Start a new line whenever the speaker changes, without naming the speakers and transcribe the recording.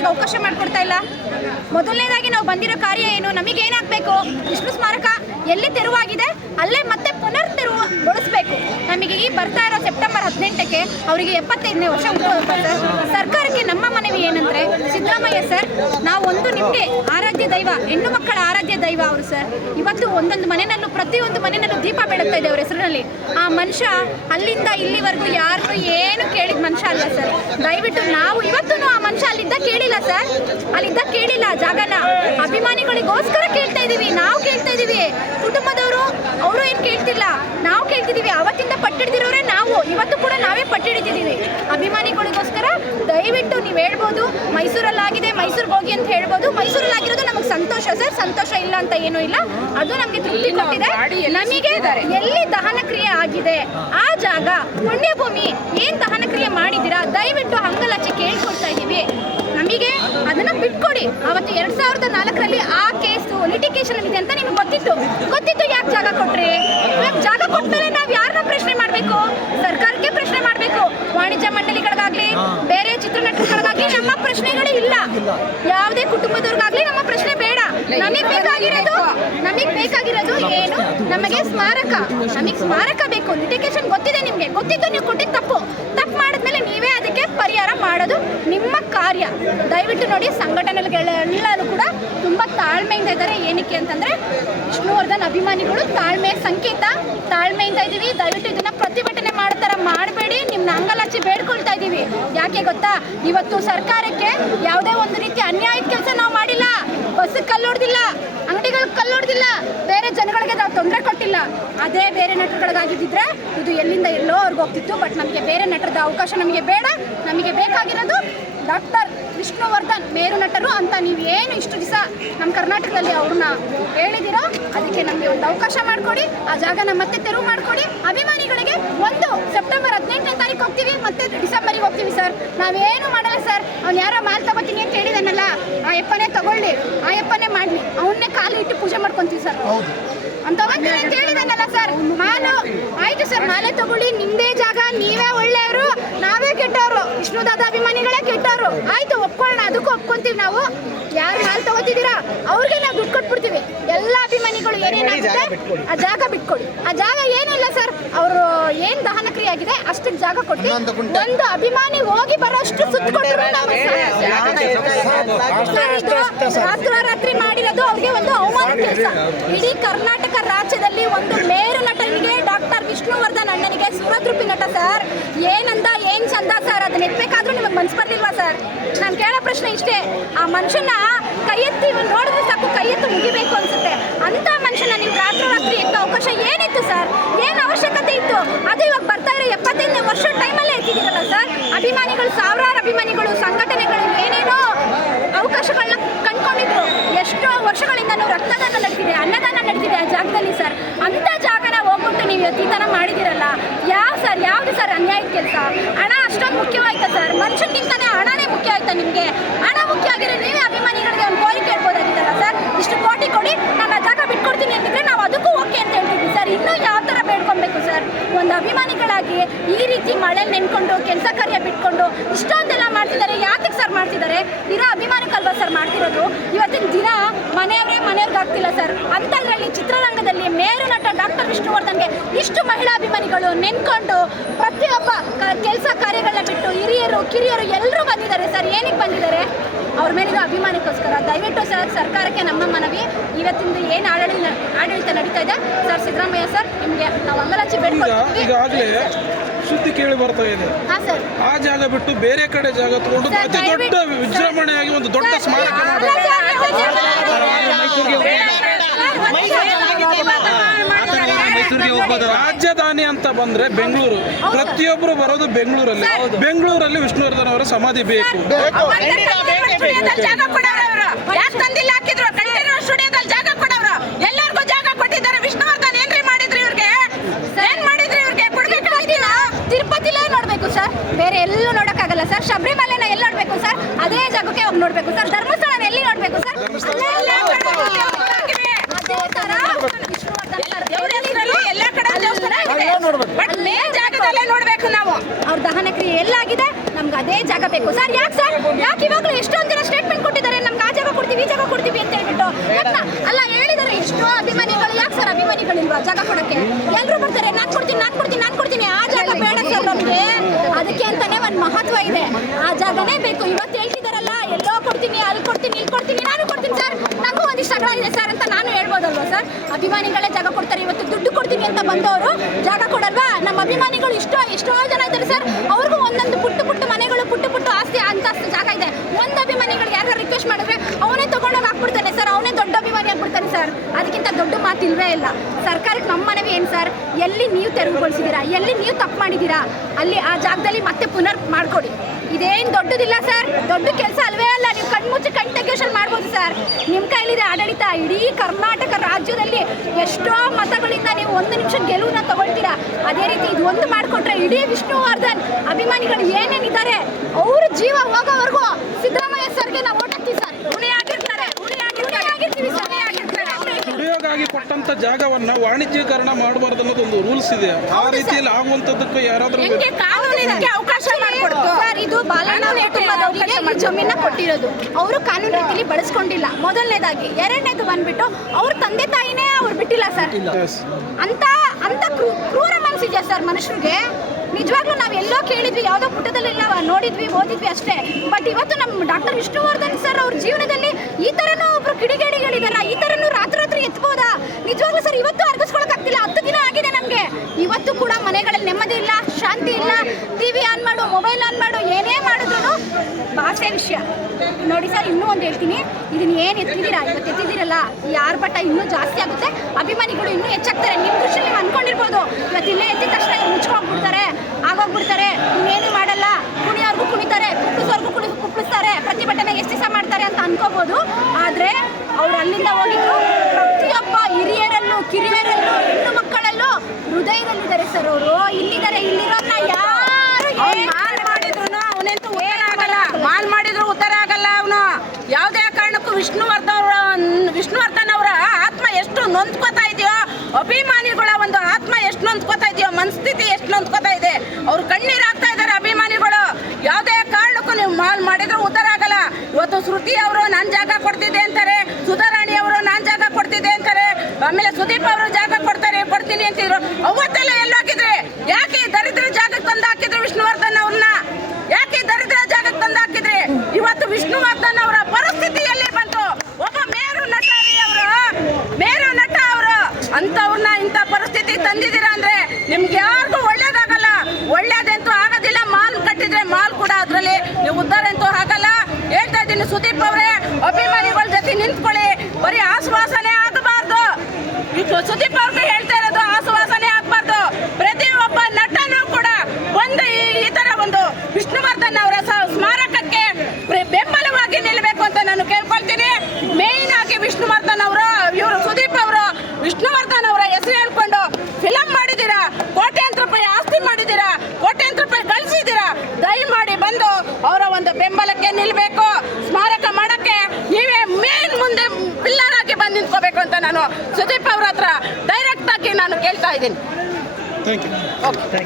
ಅವ್ರಿಗೆ ಅವಕಾಶ ಮಾಡಿಕೊಡ್ತಾ ಇಲ್ಲ. ಮೊದಲನೇದಾಗಿ ನಾವು ಬಂದಿರೋ ಕಾರ್ಯ ಏನು? ನಮಗೆ ಏನಾಗಬೇಕು? ವಿಷ್ಣು ಸ್ಮಾರಕ ಎಲ್ಲಿ ತೆರವಾಗಿದೆ? ಅಲ್ಲೇ ಮತ್ತೆ ಪುನರ್ ತೆರವುಗೊಳಿಸಬೇಕು. ನಮಗೆ ಈ ಬರ್ತಾ ಇರೋ ಸೆಪ್ಟೆಂಬರ್ ಹದಿನೆಂಟಕ್ಕೆ ಅವರಿಗೆ ಎಪ್ಪತ್ತೈದನೇ ವರ್ಷ ಸರ್ಕಾರಕ್ಕೆ ನಮ್ಮ ಮನವಿ ಏನಂದರೆ, ಸಿದ್ದರಾಮಯ್ಯ ಸರ್, ನಾವು ಒಂದು ನಿಮಗೆ ಆರಾಧ್ಯ ದೈವ, ಹೆಣ್ಣು ಮಕ್ಕಳ ಆರಾಧ್ಯ ದೈವ ಅವರು ಸರ್. ಇವತ್ತು ಒಂದೊಂದು ಮನೆಯಲ್ಲೂ ಪ್ರತಿಯೊಂದು ಮನೆಯಲ್ಲೂ ದೀಪ ಬೆಳಗ್ತಾ ಇದೆ ಅವ್ರ ಹೆಸರಿನಲ್ಲಿ. ಆ ಮನುಷ್ಯ ಅಲ್ಲಿಂದ ಇಲ್ಲಿವರೆಗೂ ಯಾರನ್ನೂ ಏನು ಕೇಳಿದ ಮನುಷ್ಯ ಅಲ್ಲ ಸರ್. ದಯವಿಟ್ಟು ನಾವು ಇವತ್ತು ಆ ಮನುಷ್ಯ ಅಲ್ಲಿದ್ದ ಕೇಳಿಲ್ಲ ಸರ್. ಅಲ್ಲಿಂದ ಕೇಳಿಲ್ಲ ಜಾಗನ. ಅಭಿಮಾನಿಗಳಿಗೋಸ್ಕರ ಕೇಳ್ತಾ ಇದೀವಿ. ನಾವು ಕೇಳ್ತಾ ಇದೀವಿ. ಕುಟುಂಬದವರು ಅವರು ಏನು ಕೇಳ್ತಿಲ್ಲ. ನಾವು ಕೇಳ್ತಿದೀವಿ. ಅವತ್ತಿಂದ ಪಟ್ಟಿಡ್ದಿರೋರೇ ನಾವು. ಇವತ್ತು ಕೂಡ ನಾವೇ ಪಟ್ಟಿಡಿದ್ದೀವಿ ಅಭಿಮಾನಿಗಳಿಗೋಸ್ಕರ ದಯವಿಟ್ಟು ನೀವು ಹೇಳ್ಬೋದು. ಮೈಸೂರಲ್ಲಾಗಿದೆ. ಮೈಸೂರಿಗೆ ಹೋಗಿ ಅಂತ ಹೇಳ್ಬೋದು. ಮೈಸೂರಲ್ಲಾಗಿರೋದು ನಮಗೆ ಸಂತೋಷ ಸರ್. ಸಂತೋಷ ಇಲ್ಲ ಅಂತ ಏನೂ ಇಲ್ಲ. ಅದು ನಮಗೆ ತೃಪ್ತಿ ಕೊಟ್ಟಿದೆ. ನಮಗೆ ಎಲ್ಲಿ ದಹನ ಕ್ರಿಯೆ ಆಗಿದೆ ಆ ಜಾಗ ಪುಣ್ಯಭೂಮಿ ಏನು ದಹನ ಕ್ರಿಯೆ ಮಾಡಿದ್ದೀರಾ ದಯವಿಟ್ಟು ಹಂಗಲಚ್ಚಿ ಕೇಳ್ಕೊಳ್ತಾ ಇದ್ದೀವಿ ನಮಗೆ ಅದನ್ನ ಬಿಟ್ಕೊಡಿ. ಅವತ್ತು ಎರಡ್ ಸಾವಿರದ ನಾಲ್ಕರಲ್ಲಿ ಆ ಕೇಸು ಲಿಟಿಗೇಷನ್ ಇದೆ ಅಂತ ನಿಮ್ಗೆ ಗೊತ್ತಿತ್ತು. ಗೊತ್ತಿತ್ತು ಯಾಕೆ ಜಾಗ ಕೊಟ್ರಿ? ಜಾಗ ಕೊಟ್ಟರೆ ನಾವು ಯಾರನ್ನ ಪ್ರಶ್ನೆ ಮಾಡಬೇಕು? ಸರ್ಕಾರಕ್ಕೆ ಪ್ರಶ್ನೆ ಮಾಡಬೇಕು. ವಾಣಿಜ್ಯ ಮಂಡಳಿಗಳಿಗಾಗ್ಲಿ ಬೇರೆ ಚಿತ್ರನಟರಿಗಳಿಗಾಗ್ಲಿ ನಮ್ಮ ಪ್ರಶ್ನೆಗಳು ಇಲ್ಲ. ಯಾವುದೇ ಕುಟುಂಬದವ್ರಿಗಾಗ್ಲಿ ನಮ್ಮ ಪ್ರಶ್ನೆ ಬೇಡ. ನಮಗೆ ಬೇಕಾಗಿರೋದು ನಮಗೆ ಬೇಕಾಗಿರೋದು ಏನು? ನಮಗೆ ಸ್ಮಾರಕ. ನಮಗೆ ಸ್ಮಾರಕ ಬೇಕು. ಲಿಟಿಗೇಷನ್ ಗೊತ್ತಿದೆ ನಿಮಗೆ. ಗೊತ್ತಿದ್ದು ನೀವು ಕೊಟ್ಟಿದ್ದು ತಪ್ಪು. ತಪ್ಪು ಅದಕ್ಕೆ ಪರಿಹಾರ ಮಾಡೋದು ನಿಮ್ಮ ಕಾರ್ಯ. ದಯವಿಟ್ಟು ನೋಡಿ, ಸಂಘಟನೆಗಳೆಲ್ಲರೂ ಕೂಡ ತುಂಬ ತಾಳ್ಮೆಯಿಂದ ಇದ್ದಾರೆ. ಏನಕ್ಕೆ ಅಂತಂದರೆ, ವಿಷ್ಣುವರ್ಧನ್ ಅಭಿಮಾನಿಗಳು ತಾಳ್ಮೆ, ಸಂಕೇತ ತಾಳ್ಮೆಯಿಂದ ಇದ್ದೀವಿ. ದಯವಿಟ್ಟು ಇದನ್ನು ಪ್ರತಿಭಟನೆ ಮಾಡ್ತಾರ ಮಾಡಬೇಡಿ. ನಿಮ್ಮ ಅಂಗಲಾಚಿ ಬೇಡ್ಕೊಳ್ತಾ ಇದ್ದೀವಿ. ಯಾಕೆ ಗೊತ್ತಾ? ಇವತ್ತು ಸರ್ಕಾರಕ್ಕೆ ಯಾವುದೇ ಒಂದು ರೀತಿ ಅನ್ಯಾಯದ ಕೆಲಸ ನಾವು ಮಾಡಿಲ್ಲ. ಬಸ್ ಕಲ್ಲೊಡ್ದಿಲ್ಲ ಅಂಗಡಿಗಳು ಕಲ್ಲೊಡ್ದಿಲ್ಲ ಬೇರೆ ಜನಗಳಿಗೆ ನಾವು ತೊಂದರೆ ಕೊಟ್ಟಿಲ್ಲ ಅದೇ ಬೇರೆ ನಟರುಗಳಿಗಾಗಿದ್ದಿದ್ರೆ ಇದು ಎಲ್ಲಿಂದ ಎಲ್ಲೋ ಅವ್ರಿಗೆ ಹೋಗ್ತಿತ್ತು. ಬಟ್ ನಮಗೆ ಬೇರೆ ನಟರದ ಅವಕಾಶ ನಮಗೆ ಬೇಡ. ನಮಗೆ ಬೇಕಾಗಿರೋದು ಡಾಕ್ಟರ್ ವಿಷ್ಣುವರ್ಧನ್ ಮೇರು ನಟರು ಅಂತ ನೀವು ಏನು ಇಷ್ಟು ದಿವಸ ನಮ್ಮ ಕರ್ನಾಟಕದಲ್ಲಿ ಅವ್ರನ್ನ ಹೇಳಿದಿರೋ, ಅದಕ್ಕೆ ನಮಗೆ ಒಂದು ಅವಕಾಶ ಮಾಡಿಕೊಡಿ. ಆ ಜಾಗನ ಮತ್ತೆ ತೆರವು ಮಾಡಿಕೊಡಿ. ಅಭಿಮಾನಿಗಳಿಗೆ ಒಂದು ಸೆಪ್ಟೆಂಬರ್ ಹದಿನೆಂಟನೇ ತಾರೀಕು ಹೋಗ್ತೀವಿ, ಮತ್ತೆ ಡಿಸೆಂಬರಿಗೆ ಹೋಗ್ತೀವಿ ಸರ್. ನಾವೇನು ಮಾಡಲ್ಲ ಸರ್. ಅವ್ನು ಯಾರೋ ಮಾಲ್ ತಗೋತೀನಿ ಅಂತ ಹೇಳಿದಾನಲ್ಲ, ಆ ಯಪ್ಪನೇ ತಗೊಳ್ಳಿ, ಆ ಯಪ್ಪನೇ ಮಾಡಲಿ. ಅವನ್ನೇ ಕಾಲು ಇಟ್ಟು ಪೂಜೆ ಮಾಡ್ಕೊತೀವಿ ಸರ್. ಅಂತ ತಗೋತೀನಿ ಅಂತ ಹೇಳಿದಾನಲ್ಲ ಸರ್? ಮಾಲು ಆಯ್ತು ಸರ್ ಮಾಲೆ ತಗೊಳ್ಳಿ. ನಿಮ್ದೇ ಜಾಗ ನೀವೇ ಒಳ್ಳೆಯವರು ನಾವೇ ಕೆಟ್ಟವರು. ವಿಷ್ಣುದಾದ ಅಭಿಮಾನಿಗಳೇ ಕೆಟ್ಟವರು. ಆಯ್ತು ಒಪ್ಕೊಳ್ಳೋಣ ಅದಕ್ಕೂ ಒಪ್ಕೊಂತೀವಿ ನಾವು. ಯಾರು ಮಾಲ್ ತಗೋತಿದ್ದೀರಾ? ಅವ್ರಿಗೆ ನಾವು ದುಡ್ಡು ಕೊಟ್ಬಿಡ್ತೀವಿ. ಎಲ್ಲ ಅಭಿಮಾನಿಗಳು ಏನೇನಾಗುತ್ತೆ ಆ ಜಾಗ ಬಿಟ್ಕೊಡಿ. ಆ ಜಾಗ ಏನಿಲ್ಲ ಸರ್. ಅವರು ಏನ್ ದಹನ ಕ್ರಿಯೆ ಆಗಿದೆ ಅಷ್ಟಕ್ಕೆ ಜಾಗ ಕೊಟ್ಟು ಒಂದು ಅಭಿಮಾನಿ ಹೋಗಿ ಬರೋಷ್ಟು ಸುತ್ತ ಕೊಟ್ಟರು ರಾತ್ರಿ ಮಾಡಿರೋದು ಅವ್ರಿಗೆ ಕೆಲಸ ಇಡೀ ಕರ್ನಾಟಕ ರಾಜ್ಯದಲ್ಲಿ ಒಂದು ಮೇರು ನಟನಿಗೆ ಡಾಕ್ಟರ್ ವಿಷ್ಣುವರ್ಧನ್ ಅಣ್ಣನಿಗೆ ಸುಮತೃಪಿ ನಟ ಸರ್. ಏನಂದ ಏನ್ ಚಂದ ಸರ್? ಅದನ್ನ ಎತ್ಬೇಕಾದ್ರೂ ನಿಮಗೆ ಮನ್ಸು ಬರ್ಲಿಲ್ವಾ ಸರ್? ನಾನು ಕೇಳೋ ಪ್ರಶ್ನೆ ಇಷ್ಟೇ. ಆ ಮನುಷ್ಯನ ಕೈ ಎತ್ತಿ ನೋಡಿದ್ರೆ ಸಾಕು ಕೈ ಎತ್ತು ಮುಗಿಬೇಕು ಅನ್ಸುತ್ತೆ. ಅಂತ ಮನುಷ್ಯನ ನೀವು ರಾತ್ರಿ ರಾತ್ರಿ ಎತ್ತ ಅವಕಾಶ ಏನಿತ್ತು ಸರ್? ಏನು ಅವಶ್ಯಕತೆ ಇತ್ತು? ಅದು ಇವಾಗ ಬರ್ತಾ ಇರೋ ಎಪ್ಪತ್ತೈದನೇ ವರ್ಷ ಟೈಮಲ್ಲೇ ಎತ್ತಿದ್ದೀರಲ್ಲ ಸರ್? ಅಭಿಮಾನಿಗಳು, ಸಾವಿರಾರು ಅಭಿಮಾನಿಗಳು, ಸಂಘಟನೆಗಳು ಏನೇನೋ ಅವಕಾಶಗಳನ್ನ ಕಂಡ್ಕೊಂಡಿದ್ರು ಎಷ್ಟೋ ವರ್ಷಗಳಿಂದನೂ ರಕ್ತದಾನ ನಡೆದಿದೆ ಅನ್ನದಾನ ನಡೆದಿದೆ ಆ ಜಾಗದಲ್ಲಿ ಸರ್ ಅಂತ ಜಾಗನ ಹೋಗ್ಬಿಟ್ಟು ನೀವು ಇವತ್ತು ಈ ಥರ ಮಾಡಿದಿರಲ್ಲ ಯಾವ ಸರ್ ಯಾವ್ದು ಸರ್ ಅನ್ಯಾಯದ ಕೆಲಸ ಹಣ ಅಷ್ಟೊಂದು ಮುಖ್ಯವಾಯ್ತಾ ಸರ್ ಮನುಷ್ಯನಿಂತಾನೆ ಹಣನೇ ಮುಖ್ಯ ಆಯ್ತಾ ನಿಮಗೆ ಹಣ ಮುಖ್ಯ ಆಗಿರೋ ನೀವೇ ಅಭಿಮಾನಿಗಳಿಗೆ ಒಂದು ಕೋರಿಕೆ ಇಡ್ಬೋದಾಗಿತ್ತಲ್ಲ ಸರ್ ಇಷ್ಟು ಕೋಟಿ ಕೊಡಿ ನಾನು ಆ ಜಾಗ ಬಿಟ್ಕೊಡ್ತೀನಿ ಅಂತಿದ್ರೆ ನಾವು ಅದಕ್ಕೂ ಓಕೆ ಅಂತ ಹೇಳ್ತಿದ್ವಿ ಸರ್ ಇನ್ನೂ ಯಾವ ಥರ ಬೇಡ್ಕೊಬೇಕು ಸರ್ ಒಂದು ಅಭಿಮಾನಿಗಳಾಗಿ ಈ ರೀತಿ ಮಳೆ ನೆನ್ಕೊಂಡು ಕೆಲಸ ಕಾರ್ಯ ಬಿಟ್ಕೊಂಡು ಇಷ್ಟೊಂದೆಲ್ಲ ಮಾಡ್ತಿದ್ದಾರೆ ಯಾತಕ್ಕೆ ಸರ್ ಮಾಡ್ತಿದ್ದಾರೆ ಇರೋ ಅಭಿಮಾನಕ್ಕಲ್ವಾ ಸರ್ ಮಾಡ್ತಿರೋದು ಇವತ್ತಿನ ದಿನ ಮನೆಯವರೇ ಮನೆಯವ್ರಿಗೆ ಆಗ್ತಿಲ್ಲ ಸರ್. ಅಂಥದ್ರಲ್ಲಿ ಚಿತ್ರರಂಗದಲ್ಲಿ ಮೇರು ನಟ ಡಾಕ್ಟರ್ ವಿಷ್ಣುವರ್ಧನ್ಗೆ ಇಷ್ಟು ಮಹಿಳಾ ಅಭಿಮಾನಿಗಳು ನೆನ್ಕೊಂಡು ಪ್ರತಿಯೊಬ್ಬ ಕೆಲಸ ಕಾರ್ಯಗಳನ್ನ ಬಿಟ್ಟು ಹಿರಿಯರು ಕಿರಿಯರು ಎಲ್ಲರೂ ಬಂದಿದ್ದಾರೆ ಸರ್. ಏನಕ್ಕೆ ಬಂದಿದ್ದಾರೆ? ಅವ್ರ ಮೇಲಿರೋ ಅಭಿಮಾನಕ್ಕೋಸ್ಕರ ದಯವಿಟ್ಟು ಸರ್ ಸರ್ಕಾರಕ್ಕೆ ನಮ್ಮ ಮನವಿ. ಇವತ್ತಿಂದ ಏನು ಆಡಳಿತ ಆಡಳಿತ ನಡೀತಾ ಇದೆ? ಸರ್ ಸಿದ್ದರಾಮಯ್ಯ ಸರ್ ನಿಮಗೆ ನಾವು ಅಂಗಲಾಚಿ ಬೇಡ್ಕೊಳ್ತೀವಿ.
ಈಗಾಗಲೇ ಸುದ್ದಿ ಕೇಳಿ ಬರ್ತಾ ಇದೆ.
ಹಾಂ ಸರ್.
ಆ ಜಾಗ ಬಿಟ್ಟು ಬೇರೆ ಕಡೆ ಜಾಗ ತಗೊಂಡು ಅತಿ ದೊಡ್ಡ ವಿಜೃಂಭಣೆಯಾಗಿ ಒಂದು ದೊಡ್ಡ ಸ್ಮಾರಕ
ಮೈಸೂರಿಗೆ ಹೋಗ್ಬೋದು
ರಾಜಧಾನಿ ಅಂತ ಬಂದ್ರೆ ಬೆಂಗಳೂರು. ಪ್ರತಿಯೊಬ್ಬರು ಬರೋದು ಬೆಂಗಳೂರಲ್ಲಿ. ಬೆಂಗಳೂರಲ್ಲಿ ವಿಷ್ಣುವರ್ಧನ್ ಅವರ ಸಮಾಧಿ ಬೇಕು.
ಸ್ಟುಡಿಯೋದಲ್ಲಿ ಜಾಗ ಕೊಡವ್ರು ಅವರು ಯಾಕೆ ತಂದಿಲ್ಲ ಹಾಕಿದ್ರು? ಕಂಟೈನರ್ ಸ್ಟುಡಿಯೋದಲ್ಲಿ ಜಾಗ ಕೊಡವ್ರು. ಎಲ್ಲರಿಗೂ ಜಾಗ ಕೊಟ್ಟಿದ್ದಾರೆ. ವಿಷ್ಣುವರ್ಧನ್ ಏನ್ರಿ ಮಾಡಿದ್ರಿ ಇವ್ರಿಗೆ? ಏನ್ ಮಾಡಿದ್ರಿ ಇವ್ರಿಗೆ? ಕೊಡ್ಬೇಕಾಗಿಲ್ಲ
ತಿರುಪತಿಲೇ ನೋಡ್ಬೇಕು ಸರ್. ಬೇರೆ ಎಲ್ಲೂ ನೋಡಕ್ಕಾಗಲ್ಲ ಸರ್. ಶಬರಿಮಲೆನ ಎಲ್ಲಿ ನೋಡ್ಬೇಕು ಸರ್? ಅದೇ ಜಾಗಕ್ಕೆ ಹೋಗಿ ನೋಡ್ಬೇಕು ಸರ್. ಧರ್ಮಸ್ಥಳನ ನೋಡ್ಬೇಕು. ನಾವು. ಅವ್ರ ದಹನ ಕ್ರಿಯೆ ಎಲ್ಲಾಗಿದೆ? ನಮ್ಗೆ
ಅದೇ ಜಾಗ ಬೇಕು. ಸರ್ ಯಾಕೆ ಸರ್? ಯಾಕೆ ಇವಾಗಲೂ ಎಷ್ಟೊಂದು ಜನ ಸ್ಟೇಟ್ಮೆಂಟ್
ಕೊಟ್ಟಿದ್ದಾರೆ? ನಮ್ಗೆ ಆ ಜಾಗ ಕೊಡ್ತೀವಿ ಈ ಜಾಗ ಕೊಡ್ತೀವಿ ಅಂತ ಹೇಳ್ಬಿಟ್ಟು. ಅಲ್ಲ ಹೇಳಿದಾರೆ ಇಷ್ಟು ಅಭಿಮಾನಿಗಳು. ಯಾಕೆ ಸರ್ ಅಭಿಮಾನಿಗಳಿಲ್ವಾ ಜಾಗ ಕೊಡಕ್ಕೆ? ಎಲ್ಲರೂ ಬರ್ತಾರೆ ನಾನು ಕೊಡ್ತೀನಿ ನಾನು ಕೊಡ್ತೀನಿ ನಾನು ಕೊಡ್ತೀನಿ. ಆ ಜಾಗ ಬೇಡ ಸರ್ ನಮಗೆ. ಅದಕ್ಕೆ ಅಂತಾನೆ ಒಂದು ಮಹತ್ವ ಇದೆ. ಆ ಜಾಗನೇ ಬೇಕು. ಇವತ್ತು ಹೇಳ್ತಿದಾರಲ್ಲ ಎಲ್ಲೋ ಕೊಡ್ತೀನಿ ಅಲ್ಲಿ ಕೊಡ್ತೀನಿ ಇಲ್ಲಿ ಕೊಡ್ತೀನಿ ನಾನು ಕೊಡ್ತೀನಿ ಸರ್. ನಮಗೂ ಒಂದಿಷ್ಟು ಅಗ್ರ ಇದೆ ಸರ್ ಅಂತ ನಾನು ಹೇಳ್ಬೋದಲ್ವಾ ಸರ್? ಅಭಿಮಾನಿಗಳೇ ಜಾಗ ಕೊಡ್ತಾರೆ ಇವತ್ತು ದುಡ್ಡು ಕೊಡ್ತೀನಿ ಅಂತ ಬಂದವರು ಜಾಗ ಸರ್, ಎಲ್ಲಿ ನೀವು ತೆರವುಗೊಳಿಸಿದ್ದೀರಾ ಎಲ್ಲಿ ನೀವು ತಪ್ಪು ಮಾಡಿದ್ದೀರಾ ಅಲ್ಲಿ ಆ ಜಾಗದಲ್ಲಿ ಮತ್ತೆ ಪುನರ್ ಮಾಡ್ಕೊಡಿ. ಇದೇನು ದೊಡ್ಡದಿಲ್ಲ ಸರ್. ದೊಡ್ಡ ಕೆಲಸ ಅಲ್ವೇ ಅಲ್ಲ. ನೀವು ಕಣ್ಮುಚ್ಚಿ ಕಣ್ ತೆಗೆಯೋಷನ್ ಮಾಡ್ಬೋದು ಸರ್. ನಿಮ್ಮ ಕೈಲಿದೆ ಆಡಳಿತ. ಇಡೀ ಕರ್ನಾಟಕ ರಾಜ್ಯದಲ್ಲಿ ಎಷ್ಟೋ ಮತಗಳಿಂದ ನೀವು ಒಂದು ನಿಮಿಷ ಗೆಲುವನ್ನ ತಗೊಳ್ತೀರಾ? ಅದೇ ರೀತಿ ಇದು ಒಂದು ಮಾಡಿಕೊಟ್ರೆ ಇಡೀ ವಿಷ್ಣುವರ್ಧನ್ ಅಭಿಮಾನಿಗಳು ಏನೇನಿದ್ದಾರೆ ಅವ್ರ ಜೀವ ಹೋಗೋವರೆಗೂ ಸಿದ್ದರಾಮಯ್ಯ ಸರ್ಗೆ ನಾವು ಓಟ್ ಹಾಕ್ತೀವಿ ಸರ್ ಋಣಿಯಾಗಿರ್ತಾರೆ ಋಣಿಯಾಗಿರ್ತೀವಿ ಸರ್
ಕೊಟ್ಟಂತ ಜಾಗವನ್ನ ವಾಣಿಜ್ಯೀಕರಣ ಮಾಡಬಾರ್ದು ಅನ್ನೋದು ಒಂದು ರೂಲ್ಸ್ ಇದೆ. ಆ ರೀತಿಯಲ್ಲಿ ಆಗುವಂತದ್ದಕ್ಕೆ ಯಾರಾದರೂ
ಹೆಂಗೆ ಕಾನೂನು ಇದಕ್ಕೆ ಅವಕಾಶ
ಇದು ಜಮೀನ ಕೊಟ್ಟಿರೋದು. ಅವರು ಕಾನೂನು ರೀತಿಯಲ್ಲಿ ಬಳಸ್ಕೊಂಡಿಲ್ಲ. ಮೊದಲನೇದಾಗಿ ಎರಡನೇದು ಬಂದ್ಬಿಟ್ಟು ಅವ್ರ ತಂದೆ ತಾಯಿನೇ ಅವ್ರು ಬಿಟ್ಟಿಲ್ಲ ಸರ್. ಅಂತ ಅಂತ ಕ್ರೂ- ಕ್ರೂರ ಮನಸ್ಸಿದೆ ಸರ್ ಮನುಷ್ಯರಿಗೆ? ನಿಜವಾಗ್ಲೂ ನಾವು ಎಲ್ಲೋ ಕೇಳಿದ್ವಿ ಯಾವುದೋ ನಾವು ನೋಡಿದ್ವಿ ಓದಿದ್ವಿ ಅಷ್ಟೇ. ಬಟ್ ಇವತ್ತು ನಮ್ಮ ಡಾಕ್ಟರ್ ವಿಷ್ಣುವರ್ಧನ್ ಸರ್ ಅವ್ರ ಜೀವನದಲ್ಲಿ ಈ ತರನೂ ಒಬ್ರು ಕಿಡಿಗೇಡಿಗಳಿದಾರ ಈ ಎತ್ಬೋದಾ ನಿಜವಾಗ್ಲೂ ಸರ್, ಇವತ್ತು ಅರ್ಗಿಸ್ಕೊಳಕ್ಕಾಗ್ತಿಲ್ಲ. ಹತ್ತು ದಿನ ಆಗಿದೆ ನಮಗೆ. ಇವತ್ತು ಕೂಡ ಮನೆಗಳಲ್ಲಿ ನೆಮ್ಮದಿ ಇಲ್ಲ, ಶಾಂತಿ ಇಲ್ಲ. ಟಿವಿ ಆನ್ ಮಾಡು ಮೊಬೈಲ್ ಆನ್ ಮಾಡು, ಏನೇ ಮಾಡಿದ್ರು ಭಾಷೆ ವಿಷಯ. ನೋಡಿ ಸರ್, ಇನ್ನೂ ಒಂದು ಹೇಳ್ತೀನಿ. ಇದನ್ನ ಏನು ಎತ್ತಿದ್ದೀರಾ? ಇವತ್ತು ಎತ್ತಿದ್ದೀರಲ್ಲ ಈ ಆರ್ಭಟ ಇನ್ನೂ ಜಾಸ್ತಿ ಆಗುತ್ತೆ. ಅಭಿಮಾನಿಗಳು ಇನ್ನೂ ಹೆಚ್ಚಾಗ್ತಾರೆ. ನಿಮ್ಮ ಖುಷಿ ನೀವು ಅನ್ಕೊಂಡಿರ್ಬೋದು. ಇವತ್ತು ಇಲ್ಲೇ ಎತ್ತಿದ ತಕ್ಷಣ ಮುಚ್ಕೊಂಡ್ಬಿಡ್ತಾರೆ ಆಗೋಗ್ಬಿಡ್ತಾರೆ. ಇನ್ನೇನು ಮಾಡಲ್ಲ. ಕುಣಿಯವ್ರಿಗೂ ಕುಣಿತಾರೆ ಕುಪ್ಪಿಸೋರ್ಗೂ ಕುಣಿ ಕುಪ್ಪಿಸ್ತಾರೆ. ಪ್ರತಿಭಟನೆ ಎಷ್ಟು ದಿವಸ ಮಾಡ್ತಾರೆ ಅಂತ ಅನ್ಕೋಬೋದು. ಆದರೆ ಅವ್ರು ಅಲ್ಲಿಂದ ಹೋಗಿದ್ರು ಪ್ರತಿಯೊಬ್ಬ ಹಿರಿಯರಲ್ಲೂ ಕಿರಿಯರಲ್ಲೂ ಹೆಣ್ಣು ಮಕ್ಕಳಲ್ಲೂ ಹೃದಯದಲ್ಲಿದ್ದಾರೆ ಸರ್ ಅವರು ಇಲ್ಲಿದ್ದಾರೆ ಇಲ್ಲಿರೋರ್ನ ಯಾರು
ಅವ್ನು ಮಾಲ್ ಮಾಡಿದ್ರು ಅವನೆಂತೂ ಉದ್ಧಾರ ಆಗಲ್ಲ ಮಾಲ್ ಮಾಡಿದ್ರು ಉದ್ಧಾರ ಆಗಲ್ಲ ಅವನು ಯಾವುದೇ ಕಾರಣಕ್ಕೂ ವಿಷ್ಣುವರ್ಧನ್ ಅವರ ವಿಷ್ಣುವರ್ಧನ್ ಅವರ ಆತ್ಮ ಎಷ್ಟು ನೊಂದ್ಕೋತಾ ಇದೆಯೋ? ಅಭಿಮಾನಿಗಳ ಒಂದು ಆತ್ಮ ಎಷ್ಟು ನೊಂದ್ಕೋತಾ ಇದೆಯೋ? ಮನಸ್ಥಿತಿ ಎಷ್ಟು ನೊಂದ್ಕೋತಾ ಇದೆ? ಅವ್ರು ಕಣ್ಣೀರಾಗ್ತಾ ಇದ್ದಾರೆ ಅಭಿಮಾನಿಗಳು. ಯಾವುದೇ ಕಾರಣಕ್ಕೂ ನೀವು ಮಾಲ್ ಮಾಡಿದ್ರು ಉತ್ತರ ಆಗಲ್ಲ. ಇವತ್ತು ಶ್ರುತಿ ಅವರು ನಾನು ಜಾಗ ಕೊಡ್ತಿದ್ದೆ ಅಂತಾರೆ. ಸುಧಾರಾಣಿ ಅವರು ನಾನು ಜಾಗ ಕೊಡ್ತಿದ್ದೆ ಅಂತಾರೆ. ಆಮೇಲೆ ಸುದೀಪ್ ಅವರು ಜಾಗ ಕೊಡ್ತಾರೆ, ಕೊಡ್ತೀನಿ ಅಂತಿದ್ರು. ಅವತ್ತೆಲ್ಲ ಎಲ್ಲೋಗಿದ್ರೆ? ಯಾಕೆ ಈ ದರಿದ್ರ ಜಾಗಕ್ಕೆ ತಂದು ಹಾಕಿದ್ರು ವಿಷ್ಣುವರ್ಧನ್ ಅವ್ರನ್ನ ಯಾಕೆ ಈ ದರಿದ್ರ ಜಾಗಕ್ಕೆ ತಂದು ಹಾಕಿದ್ರಿ ಇವತ್ತು ವಿಷ್ಣುವರ್ಧನ್ ಅವರ ಪರಿಸ್ಥಿತಿ ಎಲ್ಲಿ ಬಂತು ಒಬ್ಬ ಮೇರು ನಟ ರೀ ಅವರು ಮೇರು ನಟ ಅವರು ಅಂತವ್ರನ್ನ ಇಂಥ ಪರಿಸ್ಥಿತಿ ತಂದಿದ್ದೀರಾ ಅಂದ್ರೆ ನಿಮ್ಗೆ ಯಾರಿಗೂ ಒಳ್ಳೇದಾಗಲ್ಲ. ಒಳ್ಳೇದಂತೂ ಆಗೋದಿಲ್ಲ. ಮಾಲ್ ಕಟ್ಟಿದ್ರೆ ಮಾಲ್ ಕೂಡ ಅದರಲ್ಲಿ. ನೀವು ಉದ್ದಾರ ಅಂತೂ ಆಗಲ್ಲ. ಹೇಳ್ತಾ ಇದ್ದೀನಿ ಸುದೀಪ್ ಅವರೇ, ಅಭಿಮಾನಿಗಳ ಜೊತೆ ನಿಂತ್ಕೊಳ್ಳಿ. ಬರೀ ಆಶ್ವಾಸನೆ ಆಗಬಾರ್ದು. ಸುದೀಪ್ ಅವ್ರಿಗೆ ಹೇಳ್ತಾ ಇರೋದು ಆಶ್ವಾಸನೆ ಆಗಬಾರ್ದು ಪ್ರತಿ ಒಬ್ಬ ನಟನೂ ಕೂಡ ಒಂದು ಈ ಈ ತರ ಒಂದು ವಿಷ್ಣುವರ್ಧನ್ ಅವರ ಸ- ಸ್ಮಾರಕಕ್ಕೆ ಪ್ರ- ಬೆಂಬಲವಾಗಿ ನಿಲ್ಲಬೇಕು ಅಂತ ನಾನು ಕೇಳ್ಕೊಳ್ತೀನಿ ಮೇಯ್ನ್ ಆಗಿ ವಿಷ್ಣುವರ್ಧನ್ ಅವರು ಇವರು ಸುದೀಪ್ ಅವರು ವಿಷ್ಣುವರ್ಧನ್ ಅವರ ಹೆಸರು ಹೇಳ್ಕೊಂಡು ಫಿಲಂ ಮಾಡಿದ್ದೀರಾ ಕೋಟ್ಯಾಂತರ ರೂಪಾಯಿ ಆಸ್ತಿ ಮಾಡಿದ್ದೀರಾ ಕೋಟ್ಯಾಂತರ ರೂಪಾಯಿ ಗಳಿಸಿದ್ದೀರಾ ದಯಮಾಡಿ ಬಂದು ಅವರ ಒಂದು ಬೆಂಬಲಕ್ಕೆ ನಿಲ್ಲಬೇಕು ಸ್ಮಾರಕ ಮಾಡಕ್ಕೆ ನೀವೇ ಮೇನ್ ಮುಂದೆ ಪಿಲ್ಲರ್ ಆಗಿ ಬಂದು ನಿಂತ್ಕೋಬೇಕು ಅಂತ ನಾನು ಸುದೀಪ್ ಅವ್ರ ಹತ್ರ ಡೈರೆಕ್ಟ್ ಆಗಿ ನಾನು ಕೇಳ್ತಾ ಇದ್ದೀನಿ.
Thank you
okay